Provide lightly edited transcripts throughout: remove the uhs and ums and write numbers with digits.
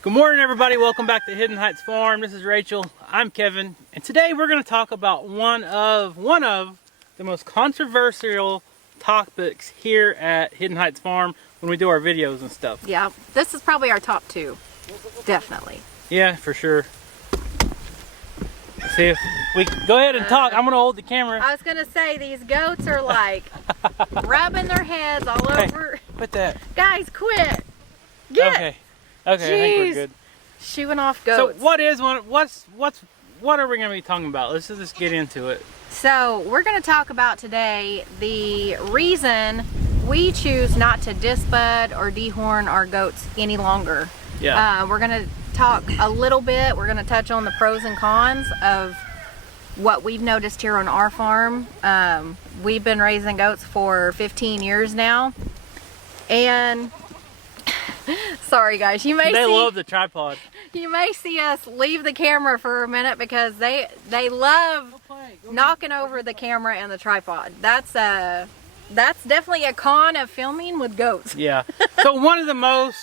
Good morning, everybody. Welcome back to Hidden Heights Farm. This is Rachel. I'm Kevin, and today we're going to talk about one of the most controversial topics here at Hidden Heights Farm when we do our videos and stuff. Yeah, this is probably our top two, definitely. Yeah, for sure. Let's see if we go ahead and talk. I'm going to hold the camera. I was going to say these goats are like rubbing their heads all over. Hey, put that. Guys, quit. Get. Okay. Okay, I think we're good. Shooing off goats. So what are we going to be talking about? Let's just get into it. So we're going to talk about today the reason we choose not to disbud or dehorn our goats any longer. Yeah. We're going to talk a little bit. We're going to touch on the pros and cons of what we've noticed here on our farm. We've been raising goats for 15 years now, and sorry guys, they love the tripod. You may see us leave the camera for a minute because they love knocking over the camera and the tripod. That's definitely a con of filming with goats. Yeah. So one of the most,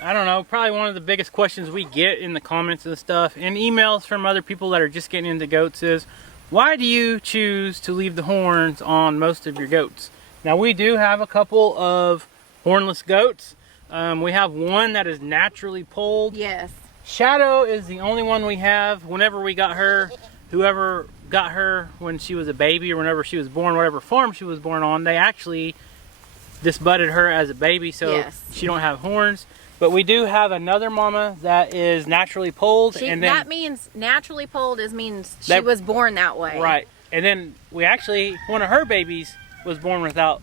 I don't know, probably one of the biggest questions we get in the comments and stuff and emails from other people that are just getting into goats is, why do you choose to leave the horns on most of your goats? Now we do have a couple of hornless goats. We have one that is naturally polled. Yes. Shadow is the only one we have. Whenever we got her, whoever got her when she was a baby or whenever she was born, whatever farm she was born on, they actually disbudded her as a baby, so yes, she don't have horns. But we do have another mama that is naturally polled. That means naturally polled means she was born that way. Right. And then we actually, one of her babies was born without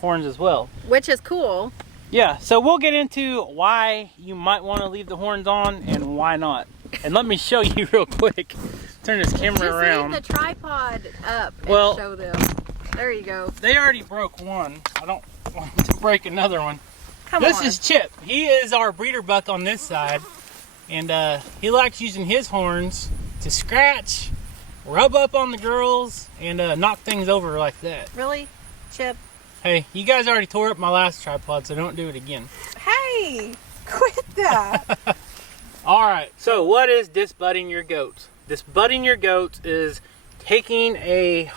horns as well. Which is cool. Yeah, so we'll get into why you might want to leave the horns on and why not. And let me show you real quick. Turn this camera around. Just leave the tripod up and show them. There you go. They already broke one. I don't want to break another one. Come on. This is Chip. He is our breeder buck on this side. And he likes using his horns to scratch, rub up on the girls, and knock things over like that. Really, Chip? Hey, you guys already tore up my last tripod, so don't do it again. Hey, quit that. Alright, so what is disbudding your goats? Disbudding your goats is taking this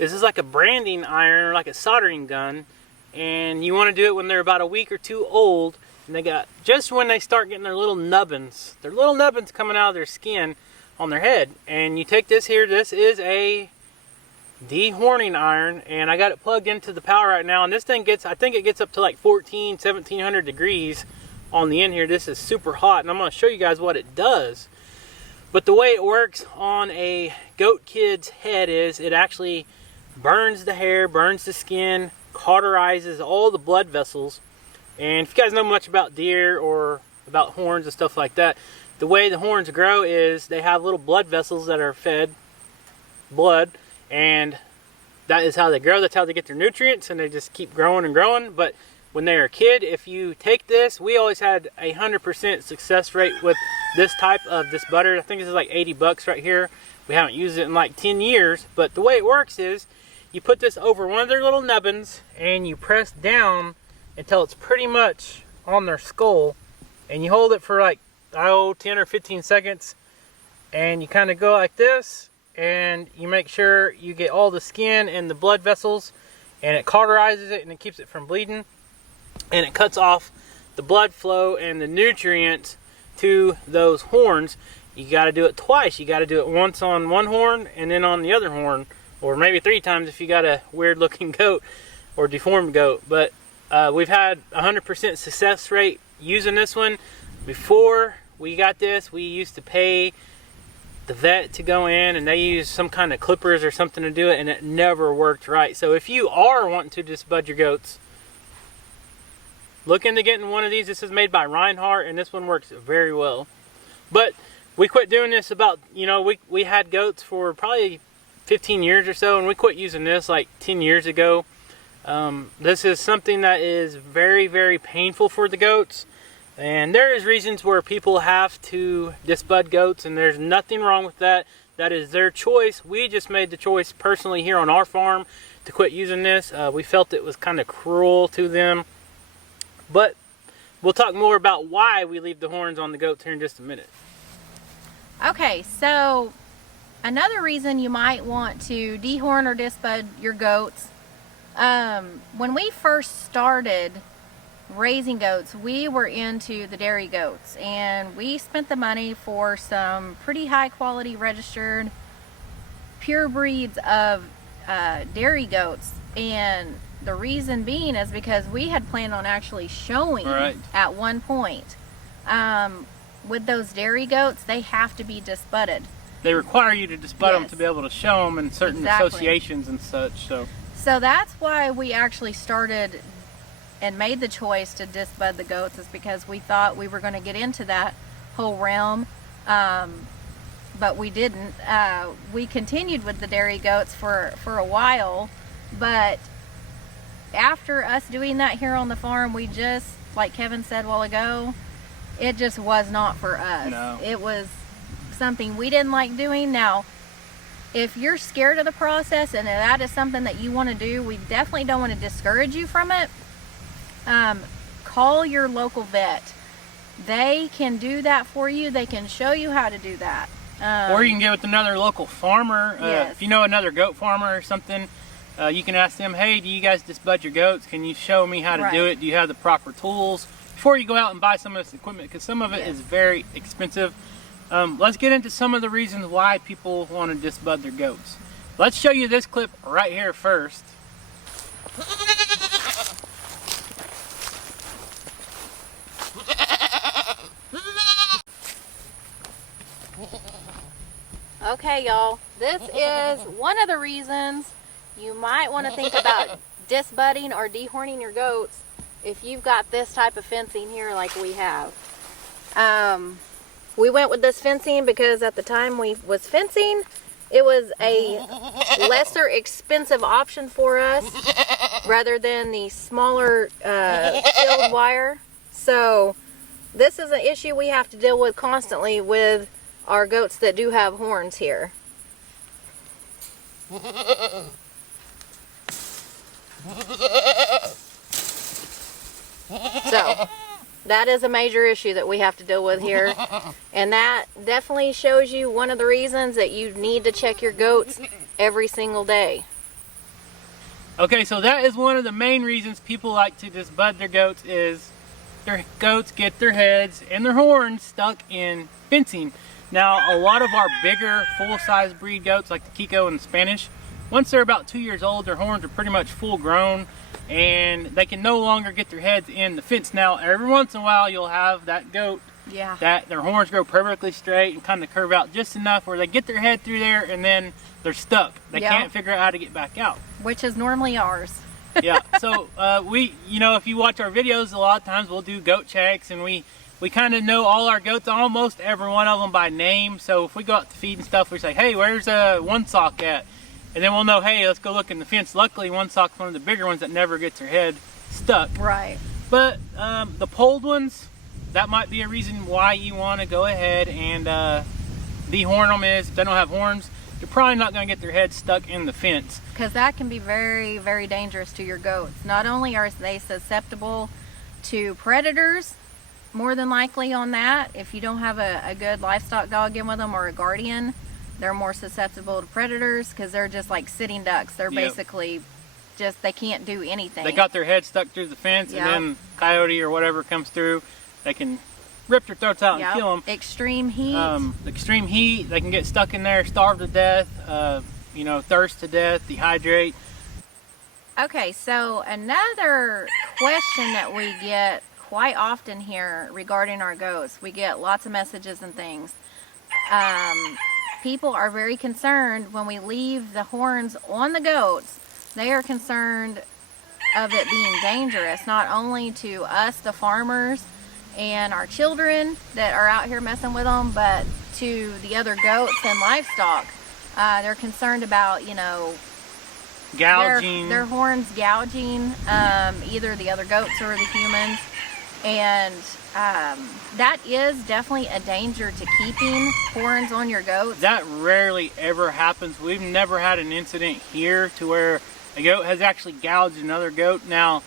is like a branding iron or like a soldering gun, and you want to do it when they're about a week or two old, and they got, just when they start getting their little nubbins coming out of their skin on their head, and you take this here, this is a dehorning iron, and I got it plugged into the power right now, and this thing I think it gets up to like 1700 degrees on the end here. This is super hot, and I'm going to show you guys what it does. But the way it works on a goat kid's head is it actually burns the hair, burns the skin, cauterizes all the blood vessels. And if you guys know much about deer or about horns and stuff like that, the way the horns grow is they have little blood vessels that are fed blood, and that is how they grow. That's how they get their nutrients, and they just keep growing and growing. But when they're a kid, if you take this, we always had 100% success rate with this type of disbudder. I think this is like 80 bucks right here. We haven't used it in like 10 years. But the way it works is you put this over one of their little nubbins, and you press down until it's pretty much on their skull, and you hold it for like 10 or 15 seconds, and you kind of go like this, and you make sure you get all the skin and the blood vessels, and it cauterizes it, and it keeps it from bleeding, and it cuts off the blood flow and the nutrients to those horns. You got to do it twice. You got to do it once on one horn and then on the other horn, or maybe 3 times if you got a weird looking goat or deformed goat. But we've had 100% success rate using this one. Before we got this, we used to pay the vet to go in, and they use some kind of clippers or something to do it, and it never worked right. So if you are wanting to disbud your goats, look into getting one of these. This is made by Reinhardt, and this one works very well. But we quit doing this about, we had goats for probably 15 years or so, and we quit using this like 10 years ago. This is something that is very, very painful for the goats. And there is reasons where people have to disbud goats, and there's nothing wrong with that. That is their choice. We just made the choice personally here on our farm to quit using this. We felt it was kind of cruel to them. But we'll talk more about why we leave the horns on the goats here in just a minute. Okay, so another reason you might want to dehorn or disbud your goats, when we first started raising goats, we were into the dairy goats, and we spent the money for some pretty high quality registered pure breeds of dairy goats. And the reason being is because we had planned on actually showing at one point. With those dairy goats, they have to be disbudded. They require you to disbud them to be able to show them in certain associations and such. So that's why we actually started and made the choice to disbud the goats, is because we thought we were going to get into that whole realm, but we didn't. We continued with the dairy goats for a while, but after us doing that here on the farm, we just, like Kevin said a while ago, it just was not for us. No. It was something we didn't like doing. Now, if you're scared of the process and that is something that you want to do, we definitely don't want to discourage you from it. Call your local vet. They can do that for you. They can show you how to do that. Or you can get with another local farmer. Yes. If you know another goat farmer or something, you can ask them, hey, do you guys disbud your goats? Can you show me how to do it? Do you have the proper tools? Before you go out and buy some of this equipment, because some of it is very expensive. Let's get into some of the reasons why people want to disbud their goats. Let's show you this clip right here first. Okay, y'all, this is one of the reasons you might want to think about disbudding or dehorning your goats if you've got this type of fencing here like we have. We went with this fencing because at the time we was fencing, it was a lesser expensive option for us rather than the smaller field wire. So this is an issue we have to deal with constantly with our goats that do have horns here. So that is a major issue that we have to deal with here, and that definitely shows you one of the reasons that you need to check your goats every single day. Okay, so that is one of the main reasons people like to disbud their goats, is their goats get their heads and their horns stuck in fencing. Now, a lot of our bigger full-size breed goats, like the Kiko and the Spanish, once they're about 2 years old, their horns are pretty much full grown, and they can no longer get their heads in the fence. Now, every once in a while, you'll have that goat that their horns grow perfectly straight and kind of curve out just enough where they get their head through there and then they're stuck. They can't figure out how to get back out. Which is normally ours. Yeah, so we, if you watch our videos, a lot of times we'll do goat checks, and we kind of know all our goats, almost every one of them by name. So if we go out to feed and stuff, we say, hey, where's one sock at? And then we'll know, hey, let's go look in the fence. Luckily, one sock's one of the bigger ones that never gets their head stuck. Right. But the polled ones, that might be a reason why you want to go ahead and dehorn them. Is if they don't have horns, they're probably not going to get their head stuck in the fence. Because that can be very, very dangerous to your goats. Not only are they susceptible to predators, more than likely on that, if you don't have a good livestock dog in with them or a guardian, they're more susceptible to predators because they're just like sitting ducks. They're basically just, they can't do anything. They got their head stuck through the fence, and then coyote or whatever comes through, they can rip their throats out and kill them. Extreme heat. Extreme heat, they can get stuck in there, starve to death, thirst to death, dehydrate. Okay, so another question that we get quite often here regarding our goats, we get lots of messages and things. People are very concerned when we leave the horns on the goats. They are concerned of it being dangerous, not only to us, the farmers, and our children that are out here messing with them, but to the other goats and livestock. They're concerned about, gouging. Their horns gouging, either the other goats or the humans. And that is definitely a danger to keeping horns on your goats. That rarely ever happens. We've never had an incident here to where a goat has actually gouged another goat. Now,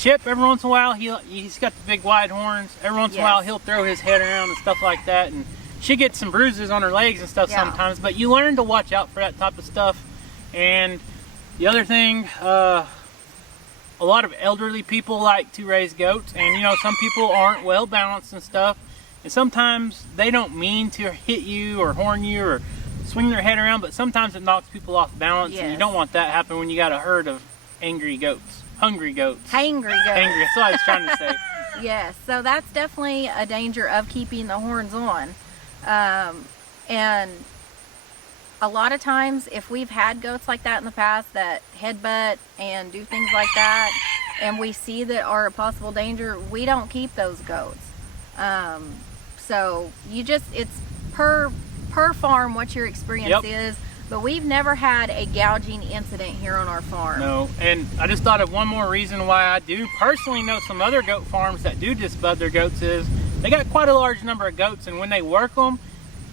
Chip, every once in a while, he's got the big wide horns. Every once in a while, he'll throw his head around and stuff like that. And she gets some bruises on her legs and stuff sometimes. But you learn to watch out for that type of stuff. And the other thing, a lot of elderly people like to raise goats. And, you know, some people aren't well balanced and stuff. And sometimes they don't mean to hit you or horn you or swing their head around. But sometimes it knocks people off balance. And you don't want that to happen when you got a herd of angry goats. Hungry goats. Hangry goats. Hangry, that's what I was trying to say. Yes, so that's definitely a danger of keeping the horns on. And a lot of times, if we've had goats like that in the past that headbutt and do things like that, and we see that are a possible danger, we don't keep those goats. So it's per farm what your experience is. But we've never had a gouging incident here on our farm. No, and I just thought of one more reason why I do personally know some other goat farms that do disbud their goats is they got quite a large number of goats, and when they work them,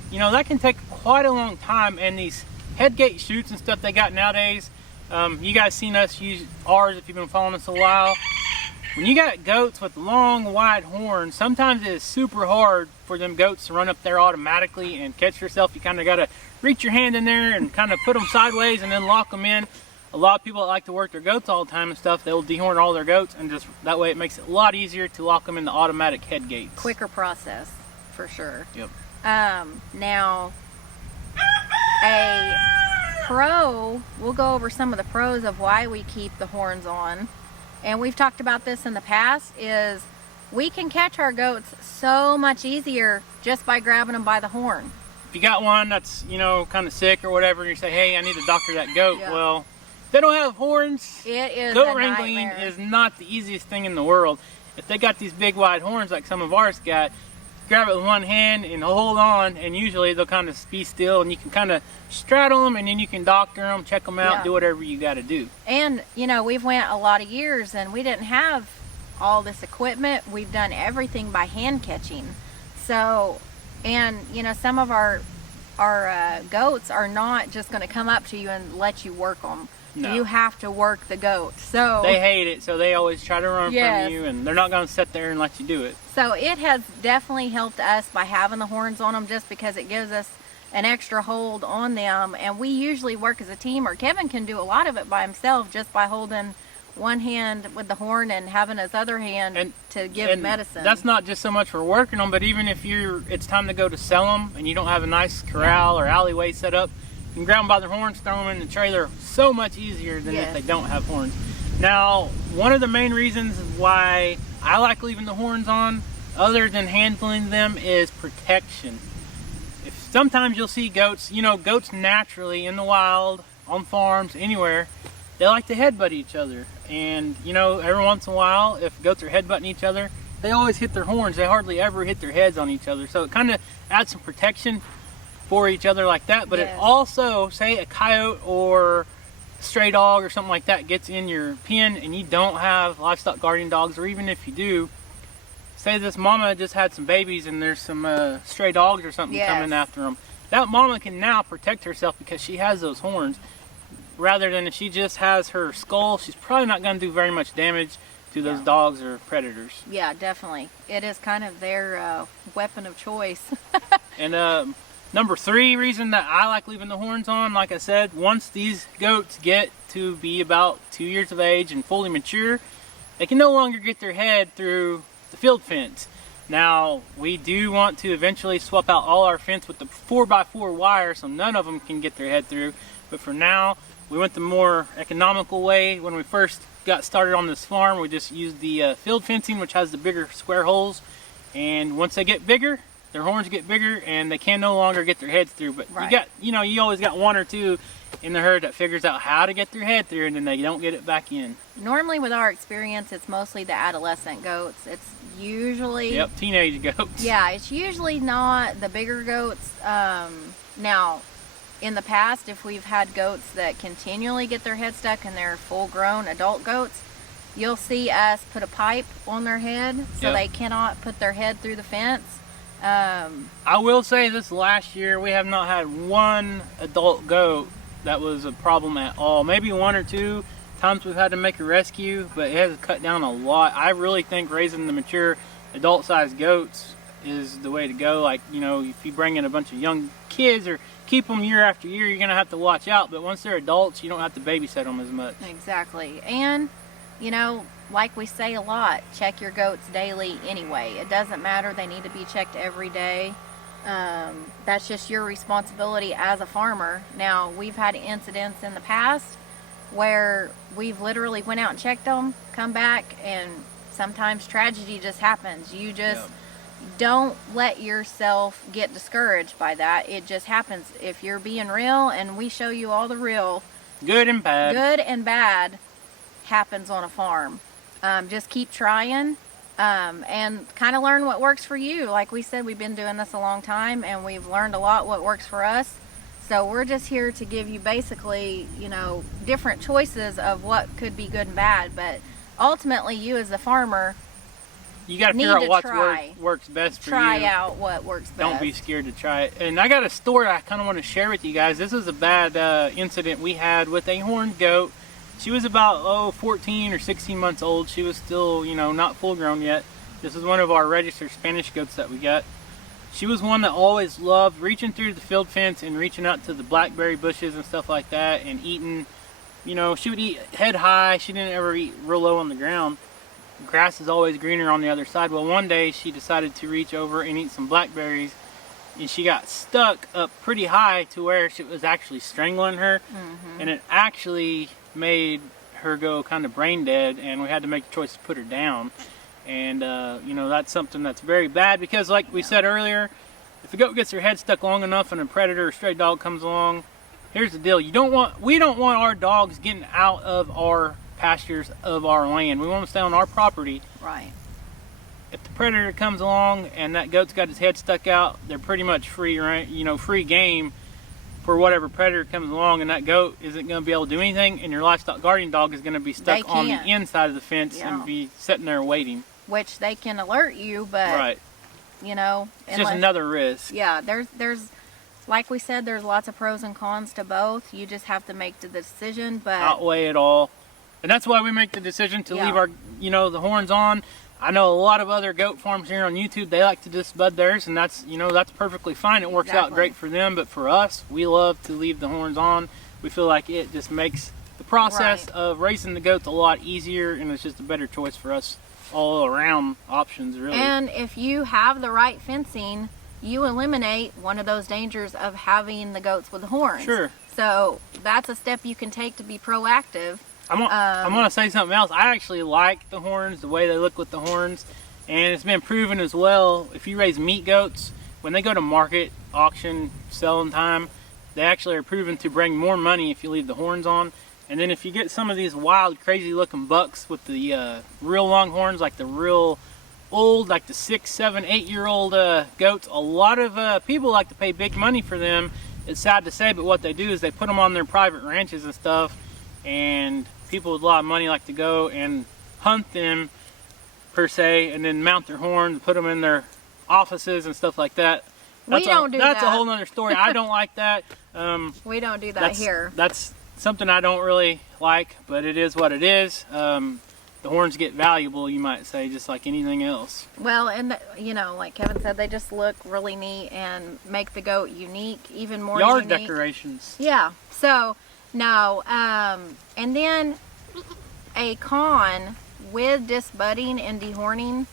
you know, that can take quite a long time. And these head gate chutes and stuff they got nowadays, you guys seen us use ours if you've been following us a while. When you got goats with long, wide horns, sometimes it is super hard for them goats to run up there automatically and catch yourself. You kind of got to reach your hand in there and kind of put them sideways and then lock them in. A lot of people that like to work their goats all the time and stuff, they'll dehorn all their goats, and just that way it makes it a lot easier to lock them in the automatic head gates. Quicker process, for sure. Yep. Now, a pro, we'll go over some of the pros of why we keep the horns on. And we've talked about this in the past, is we can catch our goats so much easier just by grabbing them by the horn. If you got one that's, you know, kind of sick or whatever, and you say, hey, I need to doctor that goat, well, if they don't have horns, goat wrangling is not the easiest thing in the world. If they got these big wide horns like some of ours got, grab it with one hand and hold on, and usually they'll kind of be still, and you can kind of straddle them, and then you can doctor them, check them out, do whatever you got to do. And, you know, we've went a lot of years, and we didn't have all this equipment. We've done everything by hand catching. So, and, you know, some of our goats are not just going to come up to you and let you work them. No. You have to work the goat. So they hate it, so they always try to run from you, and they're not going to sit there and let you do it. So it has definitely helped us by having the horns on them, just because it gives us an extra hold on them. And we usually work as a team, or Kevin can do a lot of it by himself just by holding one hand with the horn and having his other hand to give medicine. That's not just so much for working them, but even if it's time to go to sell them and you don't have a nice corral or alleyway set up, you can grab them by their horns, throw them in the trailer so much easier than if they don't have horns. Now, one of the main reasons why I like leaving the horns on, other than handling them, is protection. Sometimes you'll see goats, you know, goats naturally in the wild, on farms, anywhere, they like to headbutt each other. And, you know, every once in a while, if goats are headbutting each other, they always hit their horns. They hardly ever hit their heads on each other. So it kind of adds some protection for each other like that. But it also, say a coyote or a stray dog or something like that gets in your pen and you don't have livestock guardian dogs, or even if you do, say this mama just had some babies and there's some stray dogs or something coming after them. That mama can now protect herself because she has those horns. Rather than if she just has her skull, she's probably not going to do very much damage to those dogs or predators. Yeah, definitely. It is kind of their weapon of choice. And number 3 reason that I like leaving the horns on, like I said, once these goats get to be about 2 years of age and fully mature, they can no longer get their head through the field fence. Now, we do want to eventually swap out all our fence with the 4x4 wire so none of them can get their head through. But for now, we went the more economical way. When we first got started on this farm, we just used the field fencing, which has the bigger square holes. And once they get bigger, their horns get bigger, and they can no longer get their heads through. But you always got 1 or 2 in the herd that figures out how to get their head through, and then they don't get it back in. Normally, with our experience, it's mostly the adolescent goats. It's usually teenage goats. Yeah, it's usually not the bigger goats. Now, in the past, if we've had goats that continually get their head stuck and they're full-grown adult goats, you'll see us put a pipe on their head so they cannot put their head through the fence. I will say this last year, we have not had one adult goat that was a problem at all. Maybe 1 or 2 times we've had to make a rescue, but it has cut down a lot. I really think raising the mature adult-sized goats is the way to go. Like, you know, if you bring in a bunch of young kids or keep them year after year, you're going to have to watch out. But once they're adults, you don't have to babysit them as much. Exactly. And, you know, like we say a lot, check your goats daily anyway. It doesn't matter. They need to be checked every day. That's just your responsibility as a farmer. Now, we've had incidents in the past where we've literally went out and checked them, come back, and sometimes tragedy just happens. You just don't let yourself get discouraged by that. It just happens. If you're being real, and we show you all the real, good and bad happens on a farm. Just keep trying, and kind of learn what works for you. Like we said, we've been doing this a long time, and we've learned a lot what works for us. So we're just here to give you basically, you know, different choices of what could be good and bad. But ultimately, you as the farmer, you got to figure out what works best for you. Try out what works best. Don't be scared to try it. And I got a story I kind of want to share with you guys. This is a bad incident we had with a horned goat. She was about 14 or 16 months old. She was still, you know, not full grown yet. This is one of our registered Spanish goats that we got. She was one that always loved reaching through the field fence and reaching out to the blackberry bushes and stuff like that and eating. You know, she would eat head high. She didn't ever eat real low on the ground. Grass is always greener on the other side. Well, one day she decided to reach over and eat some blackberries, and she got stuck up pretty high to where it was actually strangling her. And it actually made her go kind of brain dead, and we had to make a choice to put her down. And you know, that's something that's very bad, because like we said earlier, if a goat gets her head stuck long enough and a predator or stray dog comes along, here's the deal: we don't want our dogs getting out of our pastures of our land. We want to stay on our property. Right. If the predator comes along and that goat's got his head stuck out, they're pretty much free, right? You know, free game for whatever predator comes along, and that goat isn't going to be able to do anything, and your livestock guardian dog is going to be stuck on the inside of the fence and be sitting there waiting. Which they can alert you, but you know, it's just another risk. Yeah, there's like we said, there's lots of pros and cons to both. You just have to make the decision, but outweigh it all. And that's why we make the decision to leave our, you know, the horns on. I know a lot of other goat farms here on YouTube, they like to disbud theirs, and that's, you know, that's perfectly fine. It works out great for them, but for us, we love to leave the horns on. We feel like it just makes the process of raising the goats a lot easier, and it's just a better choice for us all around options, really. And if you have the right fencing, you eliminate one of those dangers of having the goats with the horns. Sure. So that's a step you can take to be proactive. I'm going to say something else. I actually like the horns, the way they look with the horns. And it's been proven as well, if you raise meat goats, when they go to market, auction, selling time, they actually are proven to bring more money if you leave the horns on. And then if you get some of these wild, crazy looking bucks with the real long horns, like the real old, like the 6, 7, 8-year-old goats, a lot of people like to pay big money for them. It's sad to say, but what they do is they put them on their private ranches and stuff, and people with a lot of money like to go and hunt them, per se, and then mount their horns, put them in their offices and stuff like that. That's a whole nother story. I don't like that. We don't do that here. That's something I don't really like, but it is what it is. The horns get valuable, you might say, just like anything else. Well, and you know, like Kevin said, they just look really neat and make the goat unique, even more yard unique. Decorations. Yeah. So no, and then a con with disbudding and dehorning,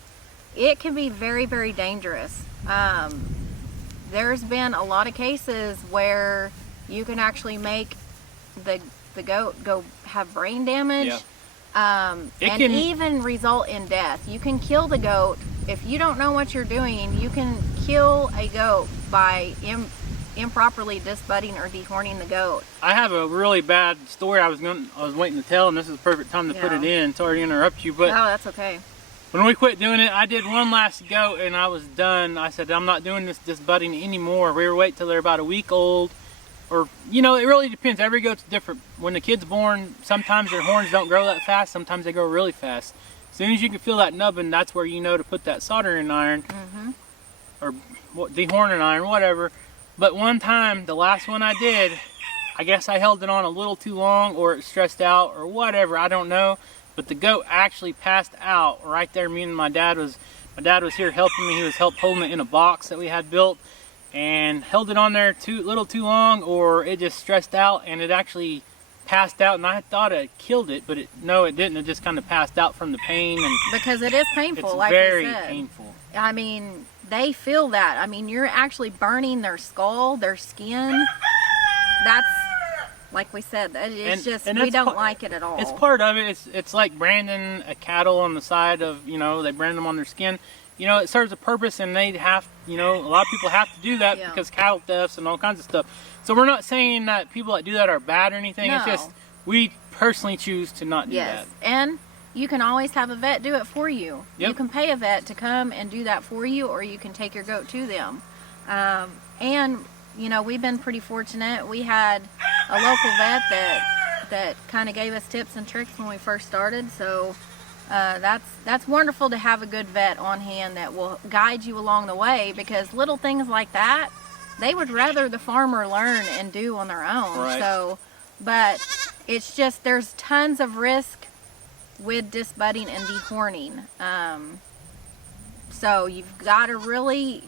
it can be very, very dangerous. There's been a lot of cases where you can actually make the goat go have brain damage. And even result in death. You can kill the goat. If you don't know what you're doing, you can kill a goat by improperly disbudding or dehorning the goat. I have a really bad story I was waiting to tell, and this is the perfect time to put it in. Sorry to interrupt you, but no, that's okay. When we quit doing it, I did one last goat and I was done. I said, I'm not doing this disbudding anymore. We were waiting till they're about a week old. Or, you know, it really depends. Every goat's different. When the kid's born, sometimes their horns don't grow that fast. Sometimes they grow really fast. As soon as you can feel that nubbin, that's where you know to put that soldering iron. Or dehorning iron, whatever. But one time, the last one I did, I guess I held it on a little too long, or it stressed out, or whatever, I don't know. But the goat actually passed out right there. Me and my dad was here helping me. He was holding it in a box that we had built, and held it on there a little too long, or it just stressed out and it actually passed out. And I thought it killed it, but no, it didn't. It just kind of passed out from the pain. And because it is painful, it's like very I said. painful. I mean, they feel that. I mean, you're actually burning their skull, their skin. That's, like we said, it's we don't like it at all. It's part of it. It's like branding a cattle on the side of, they brand them on their skin. It serves a purpose, and they have, a lot of people have to do that because cattle thefts and all kinds of stuff. So we're not saying that people that do that are bad or anything. No. It's just we personally choose to not do that. And you can always have a vet do it for you. Yep. You can pay a vet to come and do that for you, or you can take your goat to them. And we've been pretty fortunate. We had a local vet that kind of gave us tips and tricks when we first started. So that's wonderful to have a good vet on hand that will guide you along the way, because little things like that, they would rather the farmer learn and do on their own. Right. So, but it's just, there's tons of risk with disbudding and dehorning. So you've got to really,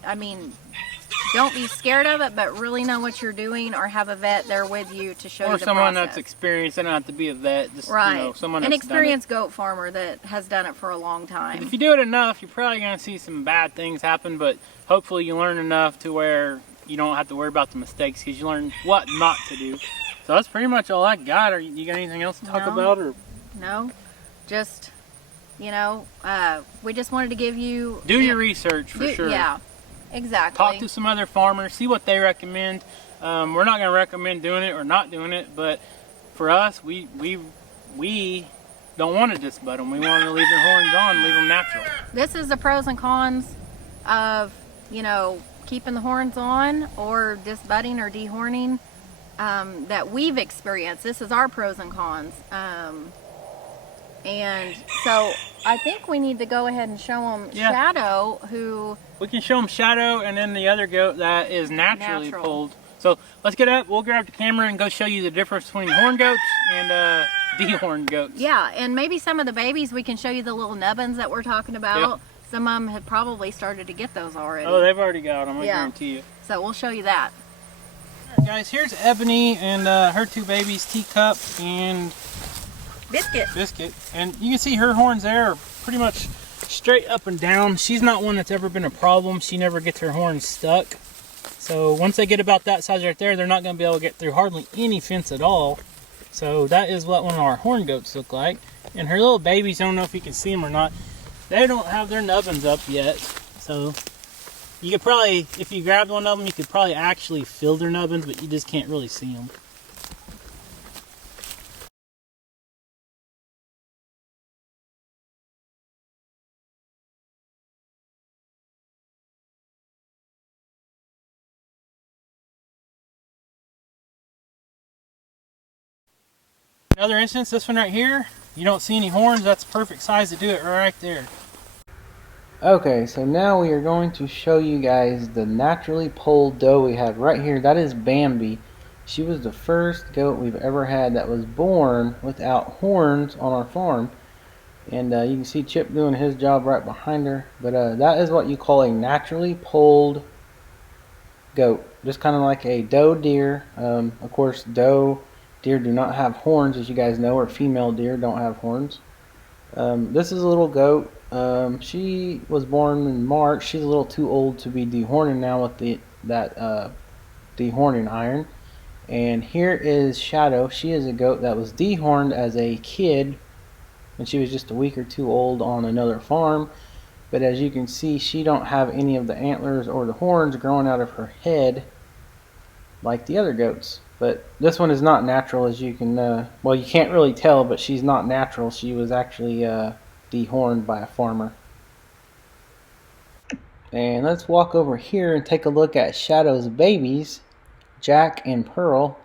don't be scared of it, but really know what you're doing, or have a vet there with you to show you the process. Or someone that's experienced. They don't have to be a vet. Just, someone that's an experienced goat farmer that has done it for a long time. If you do it enough, you're probably going to see some bad things happen, but hopefully you learn enough to where you don't have to worry about the mistakes, because you learn what not to do. So that's pretty much all I got. Or you got anything else to talk about? Or no, just we just wanted to give you your research for sure. Yeah, exactly. Talk to some other farmers, see what they recommend. We're not going to recommend doing it or not doing it, but for us, we don't want to disbud them. We want to leave their horns on, leave them natural. This is the pros and cons of keeping the horns on or disbudding or dehorning that we've experienced. This is our pros and cons. And so I think we need to go ahead and show them Shadow, who... We can show them Shadow, and then the other goat that is naturally pulled. So let's get up, we'll grab the camera and go show you the difference between horn goats and dehorned goats. Yeah, and maybe some of the babies, we can show you the little nubbins that we're talking about. Yep. Some of them have probably started to get those already. Oh, they've already got them, I guarantee you. So we'll show you that. All right, guys, here's Ebony and her two babies, Teacup and Biscuit. And you can see her horns there are pretty much straight up and down. She's not one that's ever been a problem. She never gets her horns stuck. So once they get about that size right there, they're not going to be able to get through hardly any fence at all. So that is what one of our horn goats look like. And her little babies, I don't know if you can see them or not, they don't have their nubbins up yet. So you could probably, if you grabbed one of them, you could probably actually feel their nubbins, but you just can't really see them. Another instance, this one right here, you don't see any horns. That's the perfect size to do it right there. Okay, so now we are going to show you guys the naturally polled doe we have right here. That is Bambi. She was the first goat we've ever had that was born without horns on our farm. And you can see Chip doing his job right behind her. But that is what you call a naturally polled goat. Just kind of like a doe deer. Of course, doe deer do not have horns, as you guys know, or female deer don't have horns. This is a little goat. She was born in March. She's a little too old to be dehorning now with that dehorning iron. And here is Shadow. She is a goat that was dehorned as a kid when she was just a week or two old on another farm. But as you can see, she don't have any of the antlers or the horns growing out of her head like the other goats. But this one is not natural, as you can, well, you can't really tell, but she's not natural. She was actually dehorned by a farmer. And let's walk over here and take a look at Shadow's babies, Jack and Pearl.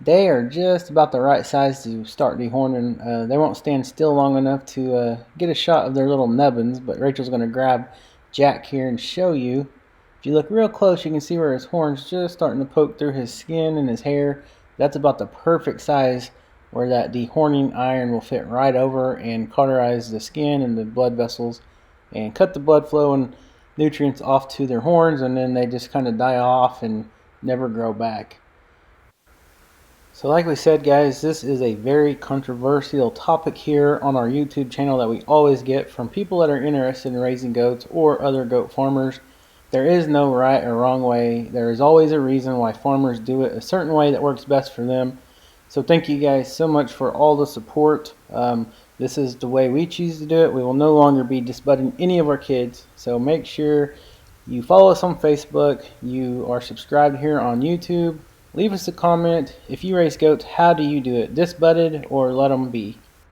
They are just about the right size to start dehorning. They won't stand still long enough to get a shot of their little nubbins, but Rachel's going to grab Jack here and show you. If you look real close, you can see where his horn's just starting to poke through his skin and his hair. That's about the perfect size where that dehorning iron will fit right over and cauterize the skin and the blood vessels and cut the blood flow and nutrients off to their horns, and then they just kind of die off and never grow back. So like we said, guys, this is a very controversial topic here on our YouTube channel that we always get from people that are interested in raising goats or other goat farmers. There is no right or wrong way. There is always a reason why farmers do it a certain way that works best for them. So thank you guys so much for all the support. This is the way we choose to do it. We will no longer be disbudding any of our kids. So make sure you follow us on Facebook. You are subscribed here on YouTube. Leave us a comment. If you raise goats, how do you do it? Disbudded or let them be?